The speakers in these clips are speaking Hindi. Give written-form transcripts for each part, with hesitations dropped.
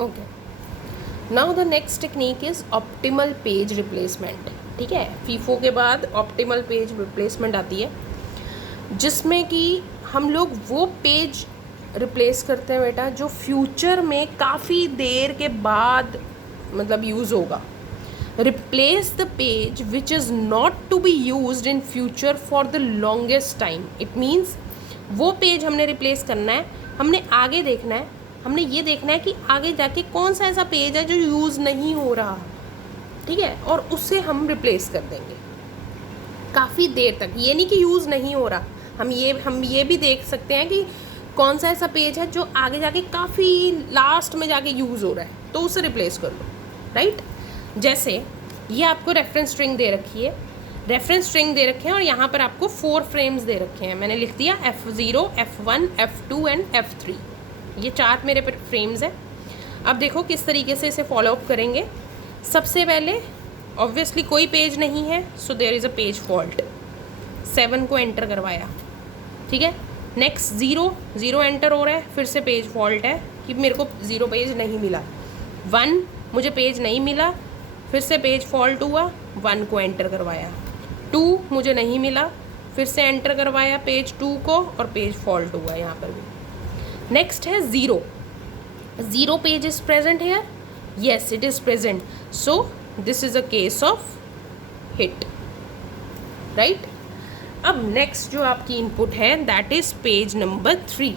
Okay, now the next technique is optimal page replacement. ठीक है, फीफो के बाद ऑप्टिमल पेज रिप्लेसमेंट आती है, जिसमें कि हम लोग वो पेज रिप्लेस करते हैं बेटा जो फ्यूचर में काफ़ी देर के बाद मतलब यूज़ होगा। Replace the page which is not to be used in future for the longest time. It means वो पेज हमने रिप्लेस करना है, हमने आगे देखना है, हमने ये देखना है कि आगे जाके कौन सा ऐसा पेज है जो यूज़ नहीं हो रहा, ठीक है, और उससे हम रिप्लेस कर देंगे काफ़ी देर तक। ये नहीं कि यूज़ नहीं हो रहा, हम ये भी देख सकते हैं कि कौन सा ऐसा पेज है जो आगे जाके काफ़ी लास्ट में जाके यूज़ हो रहा है, तो उसे रिप्लेस कर लो, राइट। जैसे ये आपको रेफरेंस स्ट्रिंग दे रखी है, रेफरेंस स्ट्रिंग दे रखे हैं और यहाँ पर आपको 4 फ्रेम्स दे रखे हैं। मैंने लिख दिया F0, F1, F2 and F3। ये 4 मेरे फ्रेम्स हैं। अब देखो किस तरीके से इसे फॉलोअप करेंगे। सबसे पहले ऑब्वियसली कोई पेज नहीं है, so there is a page fault. 7 को एंटर करवाया, ठीक है। नेक्स्ट 0 एंटर हो रहा है, फिर से पेज फॉल्ट है कि मेरे को 0 पेज नहीं मिला। 1 मुझे पेज नहीं मिला, फिर से पेज फॉल्ट हुआ, 1 को एंटर करवाया। 2 मुझे नहीं मिला, फिर से एंटर करवाया पेज 2 को और पेज फॉल्ट हुआ यहाँ पर भी। नेक्स्ट है 0 page is present here, yes it is present, so this is a case of hit, right. अब नेक्स्ट जो आपकी इनपुट है that is page number 3।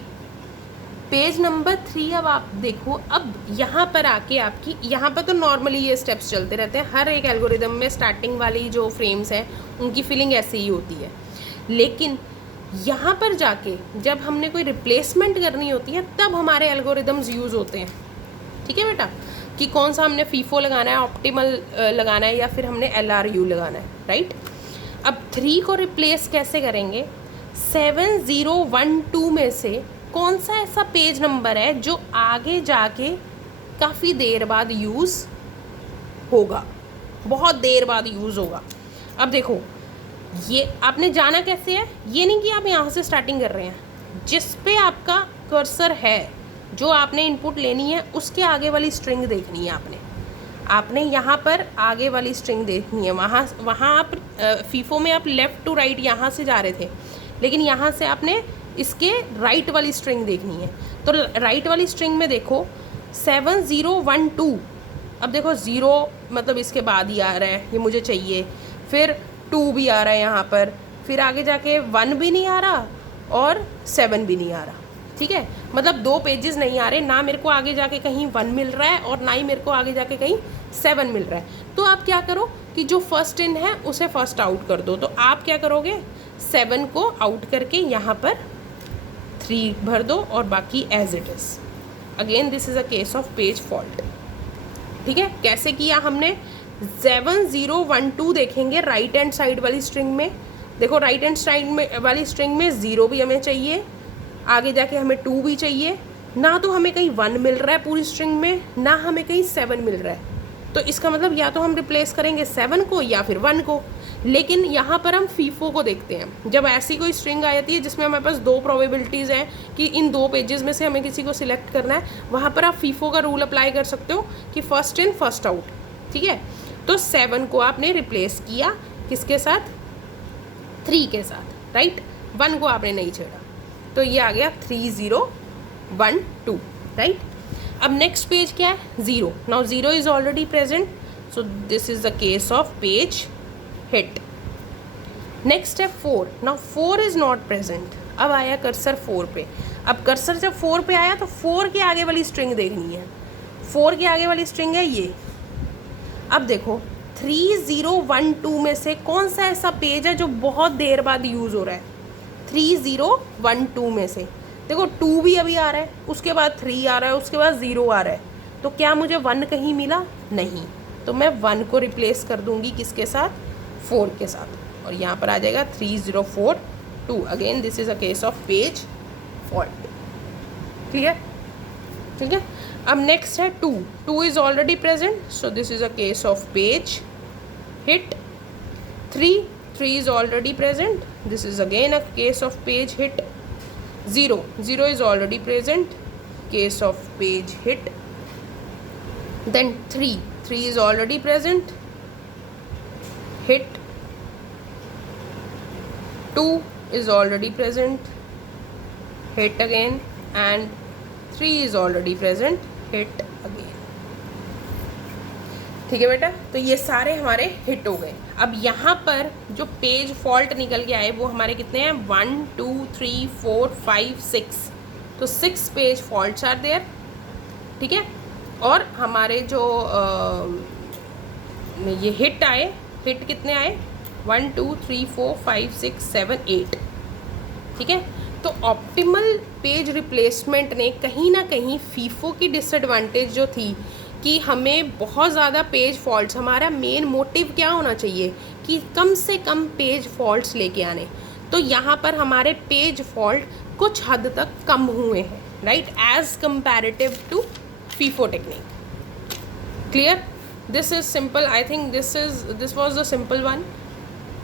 Page number 3 अब आप देखो, अब यहाँ पर आके आपकी यहाँ पर तो नॉर्मली ये स्टेप्स चलते रहते हैं, हर एक एल्गोरिदम में स्टार्टिंग वाली जो फ्रेम्स हैं उनकी फिलिंग ऐसे ही होती है। लेकिन यहाँ पर जाके जब हमने कोई रिप्लेसमेंट करनी होती है तब हमारे एल्गोरिदम्स यूज़ होते हैं, ठीक है बेटा, कि कौन सा हमने फीफो लगाना है, ऑप्टिमल लगाना है या फिर हमने LRU लगाना है, राइट। अब 3 को रिप्लेस कैसे करेंगे, 7012 में से कौन सा ऐसा पेज नंबर है जो आगे जाके काफ़ी देर बाद यूज़ होगा, बहुत देर बाद यूज़ होगा। अब देखो ये आपने जाना कैसे है, ये नहीं कि आप यहाँ से स्टार्टिंग कर रहे हैं, जिस पे आपका कर्सर है जो आपने इनपुट लेनी है उसके आगे वाली स्ट्रिंग देखनी है आपने यहाँ पर आगे वाली स्ट्रिंग देखनी है। वहाँ आप फीफो में आप लेफ़्ट टू राइट यहाँ से जा रहे थे, लेकिन यहाँ से आपने इसके राइट वाली स्ट्रिंग देखनी है। तो राइट वाली स्ट्रिंग में देखो 7012, अब देखो 0 मतलब इसके बाद ही आ रहा है, ये मुझे चाहिए, फिर 2 भी आ रहा है यहाँ पर, फिर आगे जाके 1 भी नहीं आ रहा और 7 भी नहीं आ रहा, ठीक है। मतलब 2 पेजेस नहीं आ रहे, ना मेरे को आगे जाके कहीं 1 मिल रहा है और ना ही मेरे को आगे जाके कहीं 7 मिल रहा है। तो आप क्या करो कि जो फर्स्ट इन है उसे फर्स्ट आउट कर दो। तो आप क्या करोगे, 7 को आउट करके यहाँ पर 3 भर दो और बाकी as it is. Again this is a case of page fault, ठीक है। कैसे किया हमने, 7012 देखेंगे राइट हैंड साइड वाली स्ट्रिंग में, देखो राइट हैंड साइड में वाली स्ट्रिंग में 0 भी हमें चाहिए, आगे जाके हमें 2 भी चाहिए, ना तो हमें कहीं 1 मिल रहा है पूरी स्ट्रिंग में, ना हमें कहीं 7 मिल रहा है। तो इसका मतलब या तो हम रिप्लेस करेंगे 7 को या फिर 1 को। लेकिन यहाँ पर हम फीफो को देखते हैं, जब ऐसी कोई स्ट्रिंग आ जाती है जिसमें हमारे पास 2 प्रोबेबिलिटीज़ हैं कि इन 2 पेजेस में से हमें किसी को सिलेक्ट करना है, वहाँ पर आप फीफो का रूल अप्लाई कर सकते हो कि फर्स्ट इन फर्स्ट आउट, ठीक है। तो 7 को आपने रिप्लेस किया किसके साथ, 3 के साथ, राइट। 1 को आपने नहीं छेड़ा, तो ये आ गया 3012, राइट। अब नेक्स्ट पेज क्या है, 0। Now 0 is already present, so this is the case of page hit. Next है 4। Now 4 is not present. अब आया कर्सर 4 पे। अब कर्सर जब 4 पे आया तो 4 के आगे वाली स्ट्रिंग देखनी है, 4 के आगे वाली स्ट्रिंग है ये। अब देखो 3012 में से कौन सा ऐसा पेज है जो बहुत देर बाद यूज़ हो रहा है, 3012 में से देखो 2 भी अभी आ रहा है, उसके बाद 3 आ रहा है, उसके बाद 0 आ रहा है। तो क्या मुझे 1 कहीं मिला, नहीं, तो मैं 1 को रिप्लेस कर दूंगी किसके साथ, 4 के साथ, और यहाँ पर आ जाएगा 3042। Again this is a case of page fault, clear, ठीक है। अब नेक्स्ट है 2 is already present, so this is a case of page hit. 3 is already present, this is again a case of page hit. 0 is already present, case of page hit. then 3 is already present, hit. 2 is already present, hit again, and 3 is already present, hit again. ठीक है बेटा, तो ये सारे हमारे हिट हो गए। अब यहाँ पर जो पेज फॉल्ट निकल के आए वो हमारे कितने हैं, 1 2 3 4 5 6, तो 6 पेज फॉल्ट्स आर देयर। ठीक है, और हमारे जो ये हिट आए, हिट कितने आए, 1 2 3 4 5 6 7 8। ठीक है, तो ऑप्टिमल पेज रिप्लेसमेंट ने कहीं ना कहीं फीफो की डिसएडवांटेज जो थी कि हमें बहुत ज़्यादा पेज फॉल्ट्स, हमारा मेन मोटिव क्या होना चाहिए कि कम से कम पेज फॉल्ट्स लेके आने, तो यहाँ पर हमारे पेज फॉल्ट कुछ हद तक कम हुए हैं, right, as comparative to FIFO technique. Clear, this is simple, I think this was the simple one,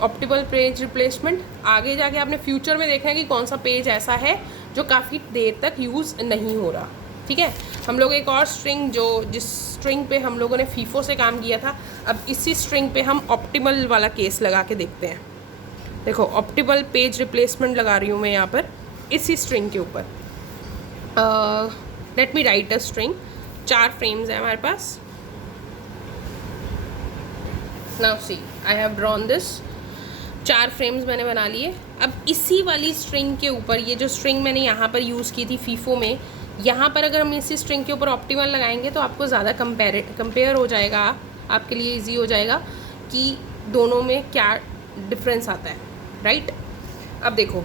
optimal page replacement. आगे जाके आपने फ्यूचर में देखना है कि कौन सा पेज ऐसा है जो काफ़ी देर तक यूज़ नहीं हो रहा। ठीक है, हम लोग एक और स्ट्रिंग, जो जिस स्ट्रिंग पे हम लोगों ने फीफो से काम किया था, अब इसी स्ट्रिंग पे हम ऑप्टिमल वाला केस लगा के देखते हैं। देखो, ऑप्टिमल पेज रिप्लेसमेंट लगा रही हूँ मैं यहाँ पर इसी स्ट्रिंग के ऊपर। Let me write a string, 4 frames हैं हमारे पास। Now see, I have drawn this, 4 frames मैंने बना लिए। अब इसी वाली स्ट्रिंग के ऊपर, ये जो स्ट्रिंग मैंने यहाँ पर यूज़ की थी फीफो में, यहाँ पर अगर हम इसी स्ट्रिंग के ऊपर ऑप्टिमल लगाएंगे तो आपको ज़्यादा कंपेयर हो जाएगा, आपके लिए इजी हो जाएगा कि दोनों में क्या डिफरेंस आता है, राइट। अब देखो,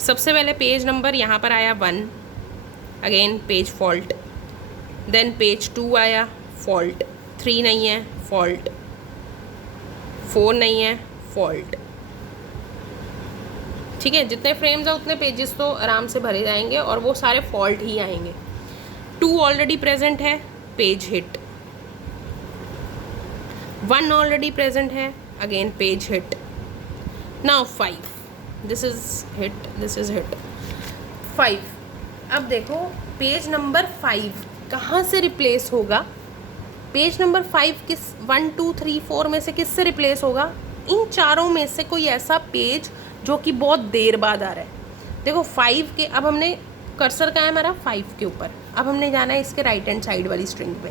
सबसे पहले पेज नंबर यहाँ पर आया 1, again page fault, then page 2 आया फॉल्ट, 3 नहीं है फॉल्ट, 4 नहीं है फॉल्ट। ठीक है, जितने फ्रेम्स हैं उतने पेजेस तो आराम से भरे जाएंगे और वो सारे फॉल्ट ही आएंगे। 2 ऑलरेडी प्रेजेंट है, पेज हिट। 1 ऑलरेडी प्रेजेंट है, again page hit. Now 5, this is hit, this is hit. 5, अब देखो पेज नंबर 5 कहाँ से रिप्लेस होगा, पेज नंबर 5 किस 1 2 3 4 में से किससे रिप्लेस होगा, इन चारों में से कोई ऐसा पेज जो कि बहुत देर बाद आ रहा है। देखो 5 के, अब हमने कर्सर का है हमारा 5 के ऊपर, अब हमने जाना है इसके राइट हैंड साइड वाली स्ट्रिंग पे,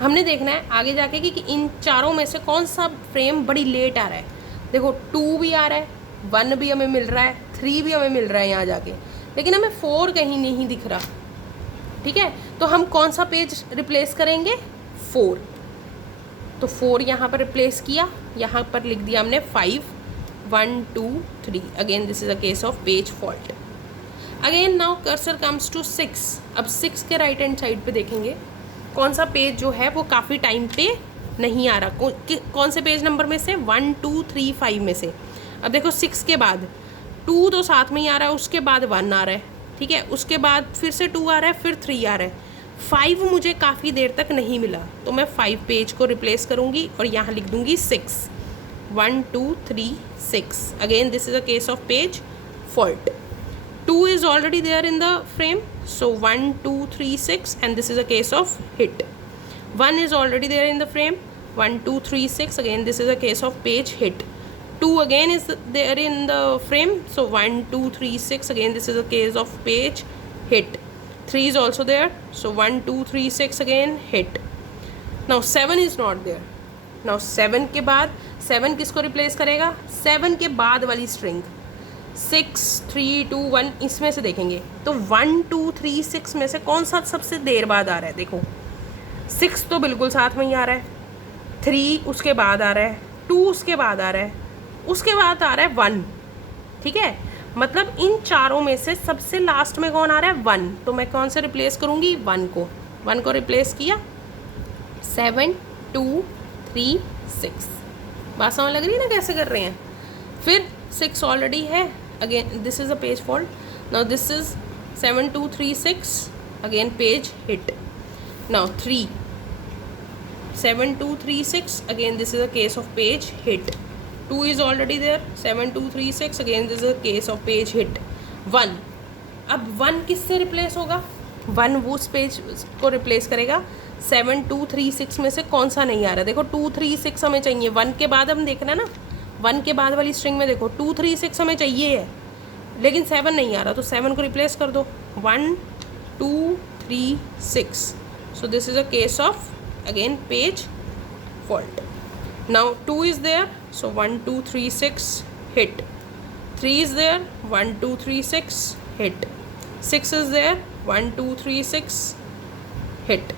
हमने देखना है आगे जाके कि इन चारों में से कौन सा फ्रेम बड़ी लेट आ रहा है। देखो 2 भी आ रहा है, 1 भी हमें मिल रहा है, 3 भी हमें मिल रहा है यहाँ जाके, लेकिन हमें 4 कहीं नहीं दिख रहा। ठीक है, तो हम कौन सा पेज रिप्लेस करेंगे, 4। तो 4 यहाँ पर रिप्लेस किया, यहाँ पर लिख दिया हमने 5 1 2 3, again this is a case of page fault. Again now cursor comes to 6, अब 6 के राइट हैंड साइड पे देखेंगे कौन सा पेज जो है वो काफ़ी टाइम पे नहीं आ रहा, कौन से पेज नंबर में से, 1 2 3 5 में से। अब देखो 6 के बाद 2 तो साथ में ही आ रहा है, उसके बाद 1 आ रहा है, ठीक है, उसके बाद फिर से 2 आ रहा है, फिर 3 आ रहा है, 5 मुझे काफ़ी देर तक नहीं मिला, तो मैं 5 पेज को रिप्लेस करूँगी और यहाँ लिख दूँगी 6, 1 2 3 6, again this is a case of page fault. 2 is already there in the frame, so 1 2 3 6, and this is a case of hit. 1 is already there in the frame, 1 2 3 6, again this is a case of page hit. 2 again is there in the frame, so 1 2 3 6, again this is a case of page hit. 3 is also there, so 1 2 3 6, again hit. Now 7 is not there. Now 7 के बाद 7 किसको रिप्लेस करेगा, 7 के बाद वाली स्ट्रिंग 6 3 2 1, इसमें से देखेंगे तो 1 2 3 6 में से कौन सा सबसे देर बाद आ रहा है। देखो 6 तो बिल्कुल साथ में ही आ रहा है, 3 उसके बाद आ रहा है, 2 उसके बाद आ रहा है, उसके बाद आ रहा है 1। ठीक है, मतलब इन चारों में से सबसे लास्ट में कौन आ रहा है, 1, तो मैं कौन से रिप्लेस करूँगी, 1 को रिप्लेस किया, 7 2 3 6। बात समझ लग रही है ना कैसे कर रहे हैं। फिर 6 ऑलरेडी है, again this is a page fault, now this is 7 2 3 6, again page hit. Now 3 7 2 3 6, again this is a case of page hit. 2 is already there, 7 2 3 6, again this is a case of page hit. 1, अब 1 किससे रिप्लेस होगा, 1 वो उस पेज को रिप्लेस करेगा 7236 में से कौन सा नहीं आ रहा है। देखो 236 हमें चाहिए, 1 के बाद हम देख रहे हैं ना, 1 के बाद वाली स्ट्रिंग में देखो 236 हमें चाहिए है, लेकिन 7 नहीं आ रहा, तो 7 को रिप्लेस कर दो, 1 2 3 6। So this is a case of again page fault. Now 2 is there, so 1 2 3 6 hit. 3 is there, 1 2 3 6 hit. 6 is there, 1 2 3 6 hit.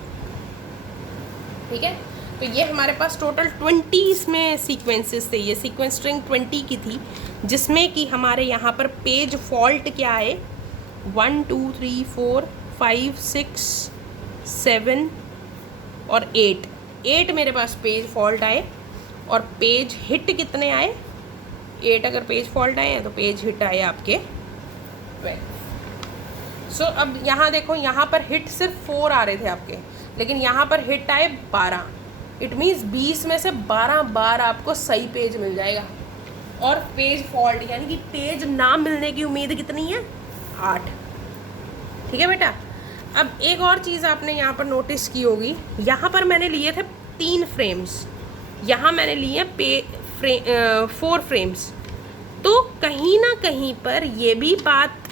ठीक है, तो ये हमारे पास टोटल 20 इसमें सीक्वेंसेस थे, ये सीक्वेंस स्ट्रिंग 20 की थी, जिसमें कि हमारे यहाँ पर पेज फॉल्ट क्या है 1 2 3 4 5 6 7 और 8 मेरे पास पेज फॉल्ट आए, और पेज हिट कितने आए, 8 अगर पेज फॉल्ट आए हैं तो पेज हिट आए आपके 12. सो अब यहाँ देखो, यहाँ पर हिट सिर्फ 4 आ रहे थे आपके, लेकिन यहाँ पर हिट आए 12. इट मीन्स 20 में से 12 बार आपको सही पेज मिल जाएगा. और पेज फॉल्ट यानी कि पेज ना मिलने की उम्मीद कितनी है, 8. ठीक है बेटा. अब एक और चीज़ आपने यहाँ पर नोटिस की होगी, यहाँ पर मैंने लिए थे 3 फ्रेम्स, यहाँ मैंने लिए 4 फ्रेम्स. तो कहीं ना कहीं पर ये भी बात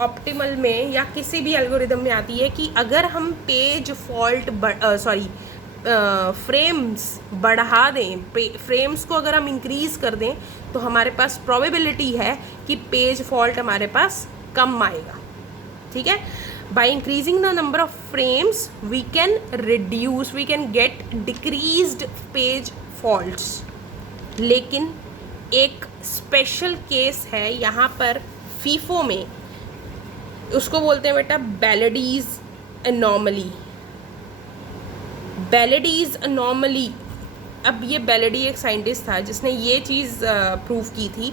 ऑप्टिमल में या किसी भी एल्गोरिदम में आती है कि अगर हम पेज फॉल्ट फ्रेम्स बढ़ा दें, फ्रेम्स को अगर हम इंक्रीज़ कर दें, तो हमारे पास प्रोबेबिलिटी है कि पेज फॉल्ट हमारे पास कम आएगा. ठीक है. By increasing the number of frames, we can get decreased page faults. लेकिन एक स्पेशल केस है यहाँ पर फीफो में, उसको बोलते हैं बेटा बैलेडीज एनॉमली. बैलेडीज एनॉमली. अब ये बैलेडी एक साइंटिस्ट था जिसने ये चीज़ प्रूव की थी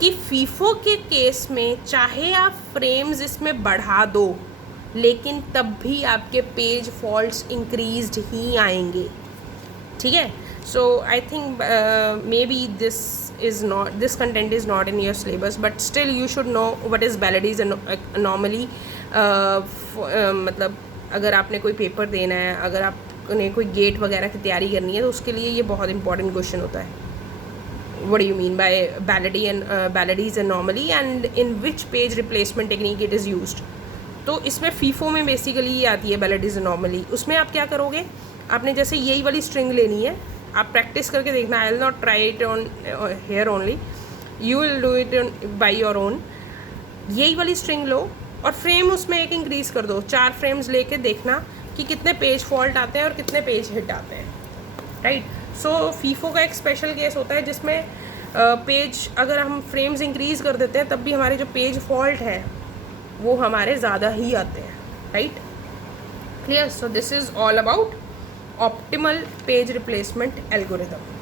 कि फीफो के केस में चाहे आप फ्रेम्स इसमें बढ़ा दो, लेकिन तब भी आपके पेज फॉल्ट्स इंक्रीज्ड ही आएंगे. ठीक है. So I think maybe this content is not in your syllabus, but still you should know what is balladies anomaly. मतलब अगर आपने कोई पेपर देना है, अगर आपने कोई गेट वगैरह की तैयारी करनी है, तो उसके लिए ये बहुत इंपॉर्टेंट क्वेश्चन होता है. What do you mean by Baladi's anomaly and in which page replacement technique it is used? तो इसमें फीफो में बेसिकली ये आती है Baladi's anomaly. उसमें आप क्या करोगे, आपने जैसे यही वाली स्ट्रिंग लेनी है, आप प्रैक्टिस करके देखना. I will not try it on here only, you will do it by your own. यही वाली स्ट्रिंग लो और फ्रेम उसमें एक इंक्रीज़ कर दो, 4 फ्रेम्स लेके देखना कि कितने पेज फॉल्ट आते हैं और कितने पेज हिट आते हैं. राइट. सो फीफो का एक स्पेशल केस होता है जिसमें पेज अगर हम फ्रेम्स इंक्रीज़ कर देते हैं, तब भी हमारे जो पेज फॉल्ट है वो हमारे ज़्यादा ही आते हैं. Right. Clear. So this is all about optimal page replacement algorithm.